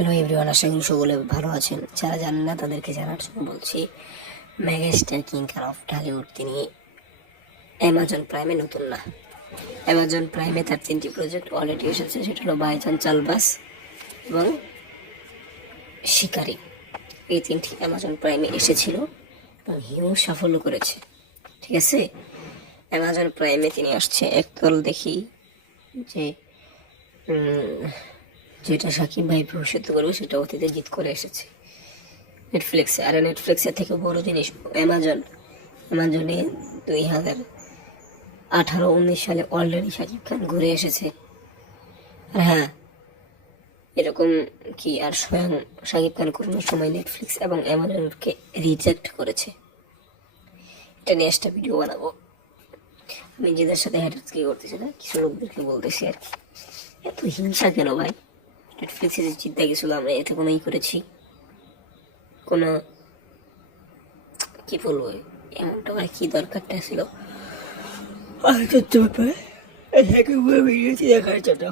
Hello everyone আশা করি সকলে ভালো আছেন। যারা জানেন না, তাদেরকে জানার জন্য বলছি, megastar king Khan of Dhallywood, তিনি অ্যামাজন প্রাইমে নতুন না। অ্যামাজন প্রাইমে তার তিনটি প্রজেক্ট অলরেডি এসেছে, সেটা হলো বাইচান চালবাস এবং শিকারি এই তিনটি অ্যামাজন প্রাইমে এসেছিল এবং হিউজ সাফল্য করেছে। ঠিক আছে? অ্যামাজন প্রাইমে তিনি আসছে, একদল দেখি যে যেটা সাকিব ভাই ভবিষ্যতে করবে, সেটা অতীতে জিত করে এসেছে। নেটফ্লিক্সে আর নেটফ্লিক্সের থেকে বড় জিনিস অ্যামাজন অ্যামাজনে দুই হাজার আঠারো, উনিশ সালে অলরেডি সাকিব খান ঘুরে এসেছে। আর হ্যাঁ এরকম কি আর স্বয়ং সাকিব খান কোনো সময় নেটফ্লিক্স এবং অ্যামাজনকে রিজেক্ট করেছে। এটা নিয়ে একটা ভিডিও বানাবো। আমি নিজেদের সাথে হ্যাটার্স কি করতেছি না, কিছু লোকদেরকে বলতেছি আর কি। এত হিংসা কেন ভাই? নেটফ্লিক্সে যে চিন্তা গেছিল, আমরা এতে কোনো ই করেছি। কোনো, কি বলব, এমনটা আমার কি দরকারটা ছিল? আর চোদ্দ ব্যাপারে দেখার জন্য।